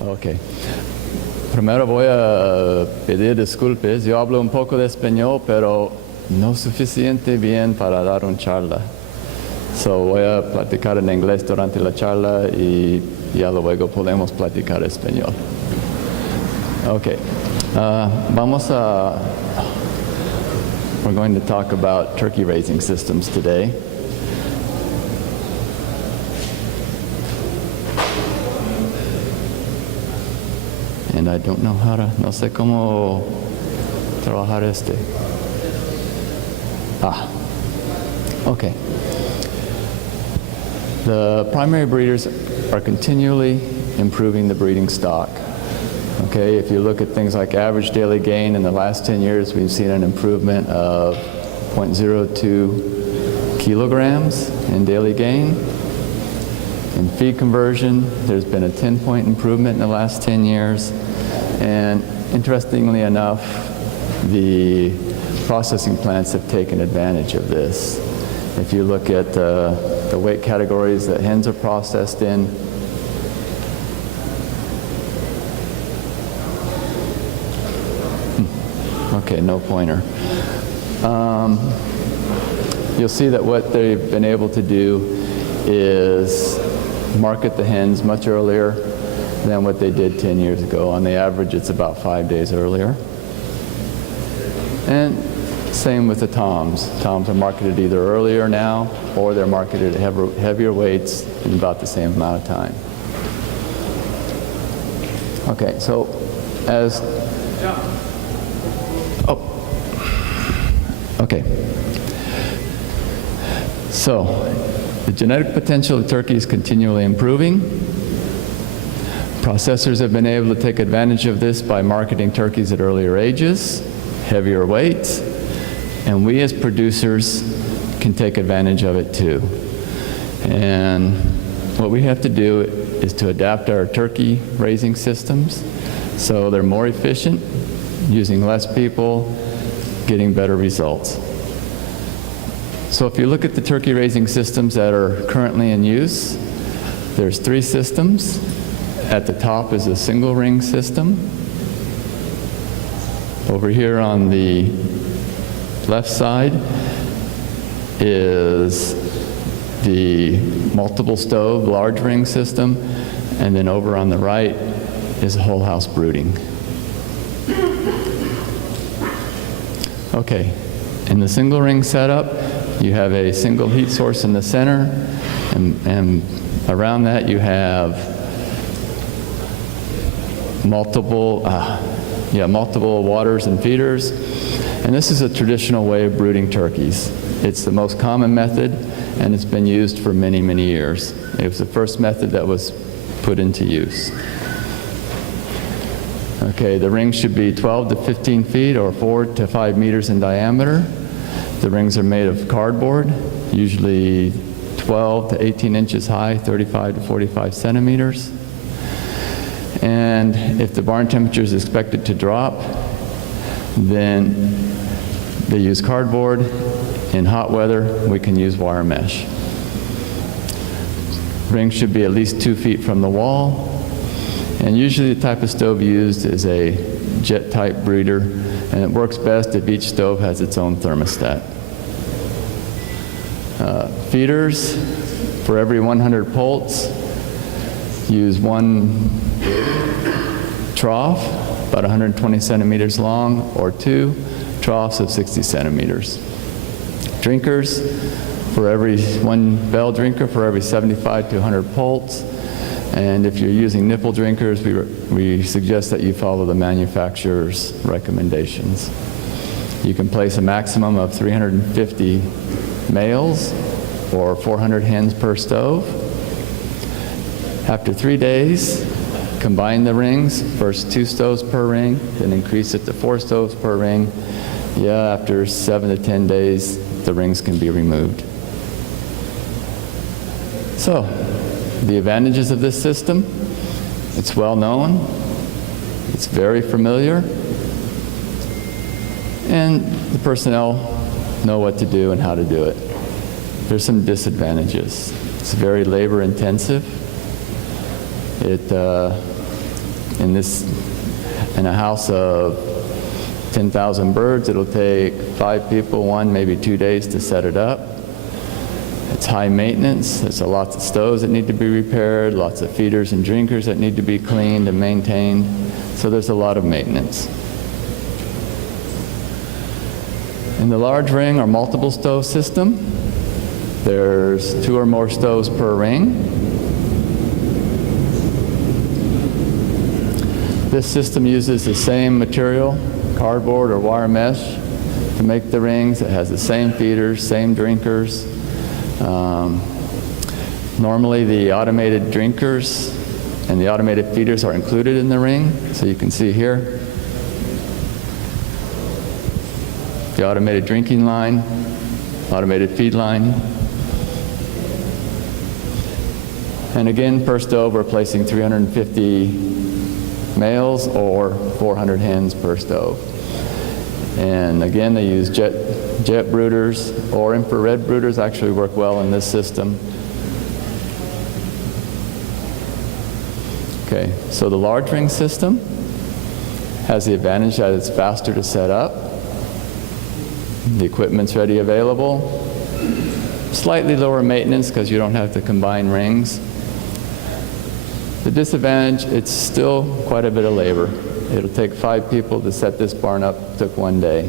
Ok. Primero voy a pedir disculpas. Yo hablo un poco de español, pero no suficiente bien para dar una charla. So voy a platicar en inglés durante la charla y ya luego podemos platicar español. Ok. We're going to talk about turkey raising systems today. And I don't know no sé cómo trabajar este. Okay. The primary breeders are continually improving the breeding stock. Okay, if you look at things like average daily gain in the last 10 years, we've seen an improvement of 0.02 kilograms in daily gain. In feed conversion, there's been a 10-point improvement in the last 10 years. And interestingly enough, the processing plants have taken advantage of this. If you look at the weight categories that hens are processed in, okay, no pointer. You'll see that what they've been able to do is market the hens much earlier than what they did 10 years ago. On the average, it's about 5 days earlier. And same with the toms. Toms are marketed either earlier now, or they're marketed at heavier weights in about the same amount of time. Okay, so as... Okay. So, the genetic potential of turkey is continually improving. Processors have been able to take advantage of this by marketing turkeys at earlier ages, heavier weights, and we as producers can take advantage of it too. And what we have to do is to adapt our turkey raising systems so they're more efficient, using less people, getting better results. So if you look at the turkey raising systems that are currently in use, there's 3 systems. At the top is a single ring system. Over here on the left side is the multiple stove large ring system, and then over on the right is whole house brooding. Okay, in the single ring setup, you have a single heat source in the center, and around that you have multiple waters and feeders. And this is a traditional way of brooding turkeys. It's the most common method, and it's been used for many, many years. It was the first method that was put into use. Okay, the rings should be 12 to 15 feet or 4 to 5 meters in diameter. The rings are made of cardboard, usually 12 to 18 inches high, 35 to 45 centimeters. And if the barn temperature is expected to drop, then they use cardboard. In hot weather, we can use wire mesh. Rings should be at least 2 feet from the wall. And usually the type of stove used is a jet type brooder, and it works best if each stove has its own thermostat. Feeders, for every 100 poults, use 1 trough, about 120 centimeters long, or 2 troughs of 60 centimeters. Drinkers, for every 1 bell drinker for every 75 to 100 poults. And if you're using nipple drinkers, we suggest that you follow the manufacturer's recommendations. You can place a maximum of 350 males or 400 hens per stove. After 3 days, combine the rings, first 2 stoves per ring, then increase it to 4 stoves per ring. Yeah, after 7 to 10 days, the rings can be removed. So, the advantages of this system: it's well known, it's very familiar, and the personnel know what to do and how to do it. There's some disadvantages. It's very labor intensive. It in a house of 10,000 birds, it'll take 5 people, 1, maybe 2 days to set it up. It's high maintenance. There's lots of stoves that need to be repaired, lots of feeders and drinkers that need to be cleaned and maintained. So there's a lot of maintenance. In the large ring or multiple stove system, there's 2 or more stoves per ring. This system uses the same material, cardboard or wire mesh, to make the rings. It has the same feeders, same drinkers. Normally the automated drinkers and the automated feeders are included in the ring. So you can see here the automated drinking line, automated feed line. And again, per stove, we're placing 350 males or 400 hens per stove. And again, they use jet brooders, or infrared brooders actually work well in this system. Okay, so the large ring system has the advantage that it's faster to set up. The equipment's ready available. Slightly lower maintenance because you don't have to combine rings. The disadvantage, it's still quite a bit of labor. It'll take 5 people to set this barn up. It took 1 day.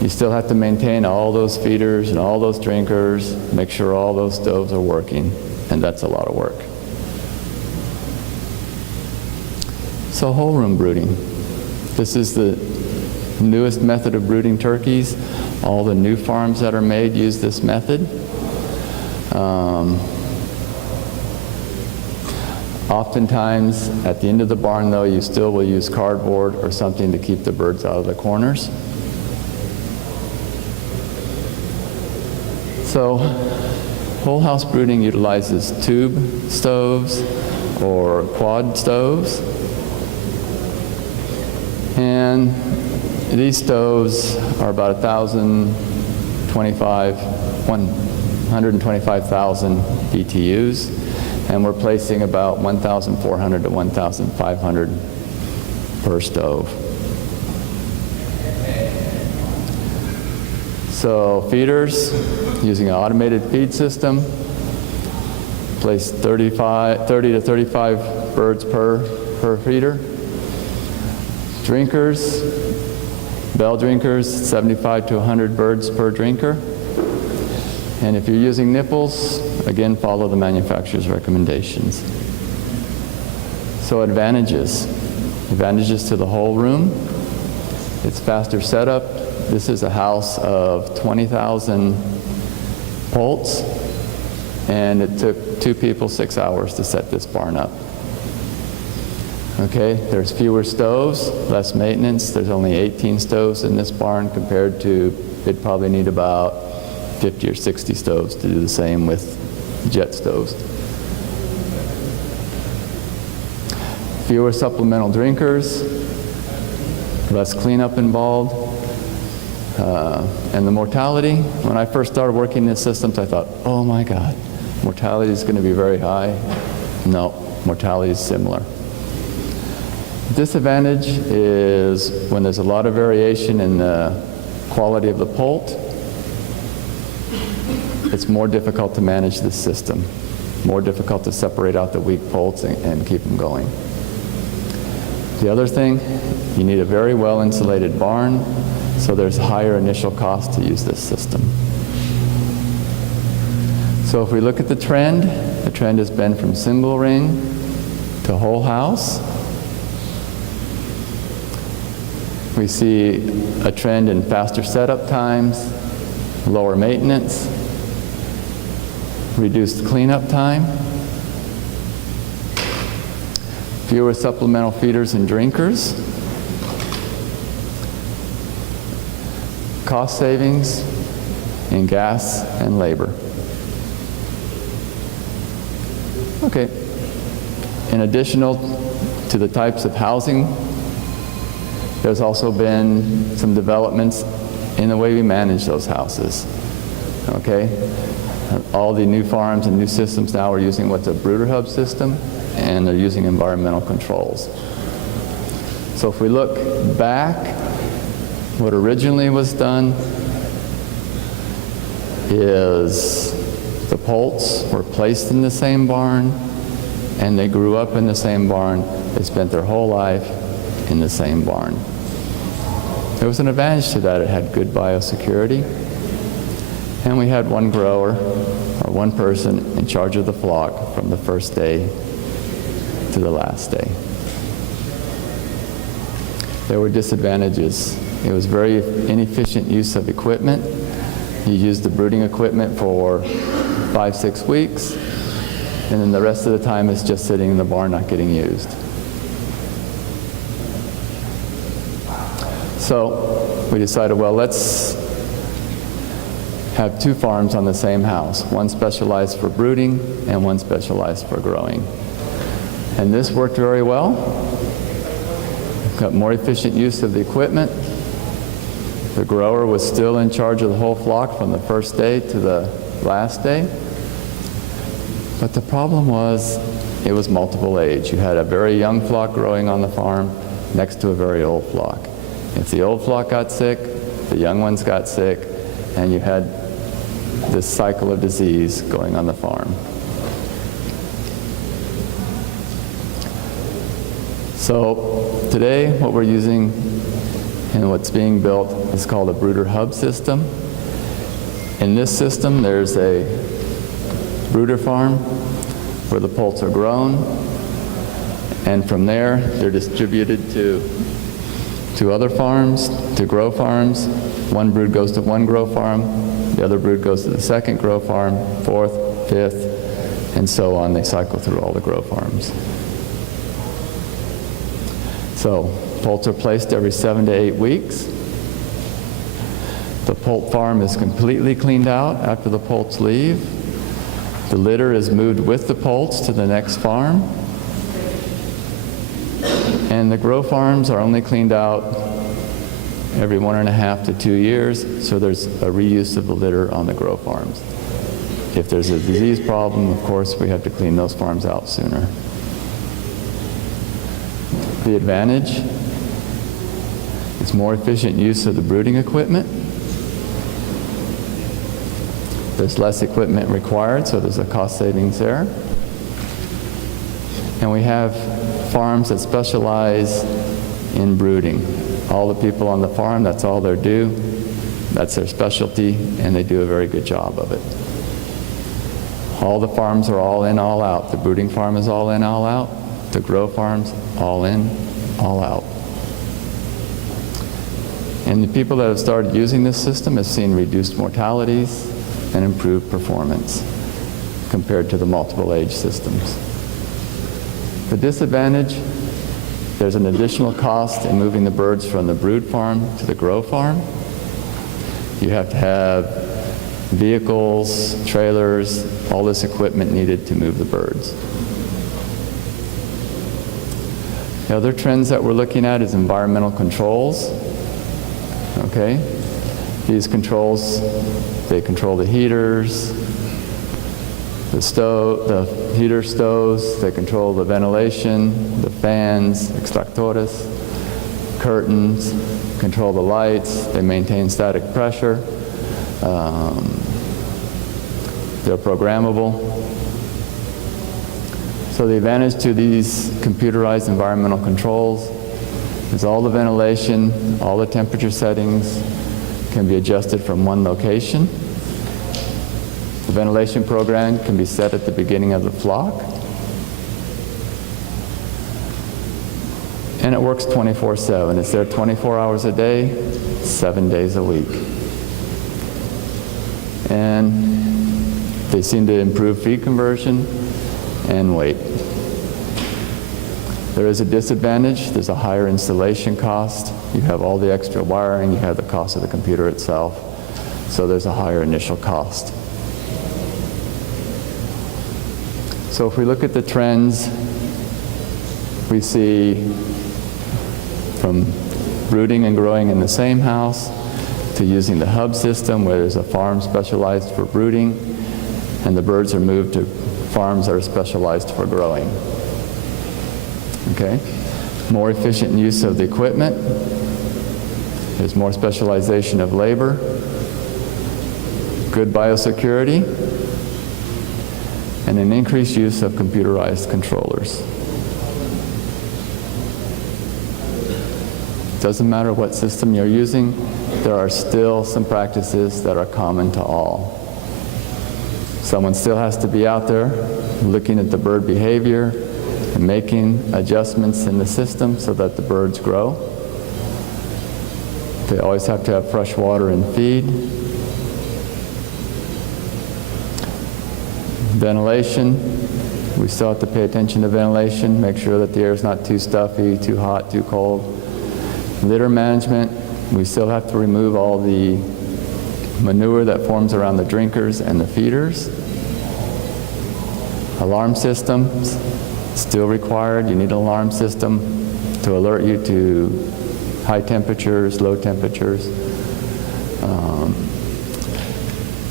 You still have to maintain all those feeders and all those drinkers, make sure all those stoves are working, and that's a lot of work. So whole room brooding. This is the newest method of brooding turkeys. All the new farms that are made use this method. Oftentimes, at the end of the barn, though, you still will use cardboard or something to keep the birds out of the corners. So, whole house brooding utilizes tube stoves or quad stoves. And these stoves are about 125,000 BTUs. And we're placing about 1,400 to 1,500 per stove. So feeders, using an automated feed system, place 30 to 35 birds per feeder. Drinkers, bell drinkers, 75 to 100 birds per drinker. And if you're using nipples, again, follow the manufacturer's recommendations. So advantages. Advantages to the whole room. It's faster setup. This is a house of 20,000 poults, and it took 2 people 6 hours to set this barn up. Okay, there's fewer stoves, less maintenance. There's only 18 stoves in this barn compared to, it'd probably need about 50 or 60 stoves to do the same with jet stoves. Fewer supplemental drinkers, less cleanup involved, and the mortality. When I first started working in systems, I thought, oh my God, mortality is going to be very high. No, mortality is similar. Disadvantage is when there's a lot of variation in the quality of the poult, it's more difficult to manage this system, more difficult to separate out the weak poults and keep them going. The other thing, you need a very well insulated barn, so there's higher initial cost to use this system. So if we look at the trend has been from single ring to whole house. We see a trend in faster setup times, lower maintenance, reduced cleanup time, fewer supplemental feeders and drinkers, cost savings in gas and labor. Okay. In addition to the types of housing, there's also been some developments in the way we manage those houses. Okay? All the new farms and new systems now are using what's a Brooder Hub system, and they're using environmental controls. So if we look back, what originally was done is the poults were placed in the same barn, and they grew up in the same barn. They spent their whole life in the same barn. There was an advantage to that. It had good biosecurity, and we had one grower, or one person, in charge of the flock from the first day to the last day. There were disadvantages. It was very inefficient use of equipment. You used the brooding equipment for 5-6 weeks, and then the rest of the time it's just sitting in the barn not getting used. So we decided, well, let's have 2 farms on the same house, one specialized for brooding and one specialized for growing. And this worked very well. Got more efficient use of the equipment. The grower was still in charge of the whole flock from the first day to the last day. But the problem was, it was multiple age. You had a very young flock growing on the farm next to a very old flock. If the old flock got sick, the young ones got sick, and you had this cycle of disease going on the farm. So today, what we're using and what's being built is called a Brooder Hub System. In this system, there's a brooder farm where the poults are grown, and from there, they're distributed to other farms, to grow farms. One brood goes to one grow farm, the other brood goes to the second grow farm, 4th, 5th, and so on. They cycle through all the grow farms. So poults are placed every 7 to 8 weeks. The poult farm is completely cleaned out after the poults leave. The litter is moved with the poults to the next farm. And the grow farms are only cleaned out every 1.5 to 2 years, so there's a reuse of the litter on the grow farms. If there's a disease problem, of course, we have to clean those farms out sooner. The advantage is more efficient use of the brooding equipment. There's less equipment required, so there's a cost savings there. And we have farms that specialize in brooding. All the people on the farm, that's all they do. That's their specialty, and they do a very good job of it. All the farms are all in, all out. The brooding farm is all in, all out. The grow farms, all in, all out. And the people that have started using this system have seen reduced mortalities and improved performance compared to the multiple age systems. The disadvantage, there's an additional cost in moving the birds from the brood farm to the grow farm. You have to have vehicles, trailers, all this equipment needed to move the birds. The other trends that we're looking at is environmental controls. Okay? These controls, they control the heaters, the heater stoves, they control the ventilation, the fans, extractores, curtains, control the lights, they maintain static pressure, they're programmable. So the advantage to these computerized environmental controls is all the ventilation, all the temperature settings can be adjusted from one location. The ventilation program can be set at the beginning of the flock. And it works 24/7. It's there 24 hours a day, 7 days a week. And they seem to improve feed conversion and weight. There is a disadvantage. There's a higher installation cost. You have all the extra wiring. You have the cost of the computer itself. So there's a higher initial cost. So if we look at the trends, we see from brooding and growing in the same house to using the hub system where there's a farm specialized for brooding and the birds are moved to farms that are specialized for growing. Okay? more efficient use of the equipment. There's more specialization of labor, good biosecurity, and an increased use of computerized controllers. Doesn't matter what system you're using, there are still some practices that are common to all. Someone still has to be out there looking at the bird behavior and making adjustments in the system so that the birds grow. They always have to have fresh water and feed. Ventilation, we still have to pay attention to ventilation, make sure that the air is not too stuffy, too hot, too cold. Litter management, we still have to remove all the manure that forms around the drinkers and the feeders. Alarm systems, still required. You need an alarm system to alert you to high temperatures, low temperatures.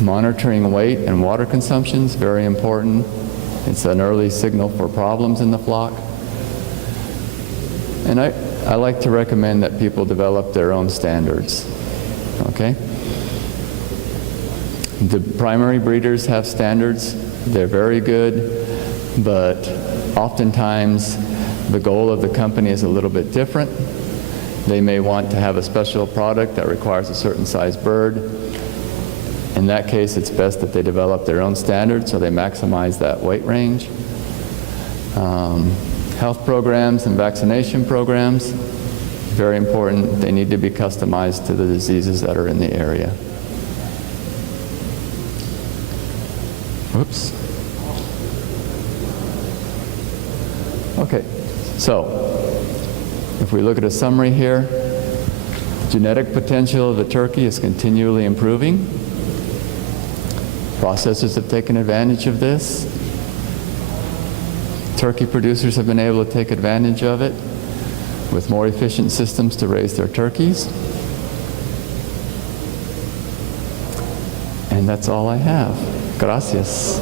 Monitoring weight and water consumption is very important. It's an early signal for problems in the flock. And I like to recommend that people develop their own standards, okay? The primary breeders have standards. They're very good, but oftentimes the goal of the company is a little bit different. They may want to have a special product that requires a certain size bird. In that case, it's best that they develop their own standards so they maximize that weight range. Health programs and vaccination programs, very important. They need to be customized to the diseases that are in the area. Oops. Okay, so if we look at a summary here, the genetic potential of the turkey is continually improving. Processors have taken advantage of this. Turkey producers have been able to take advantage of it with more efficient systems to raise their turkeys. And that's all I have. Gracias.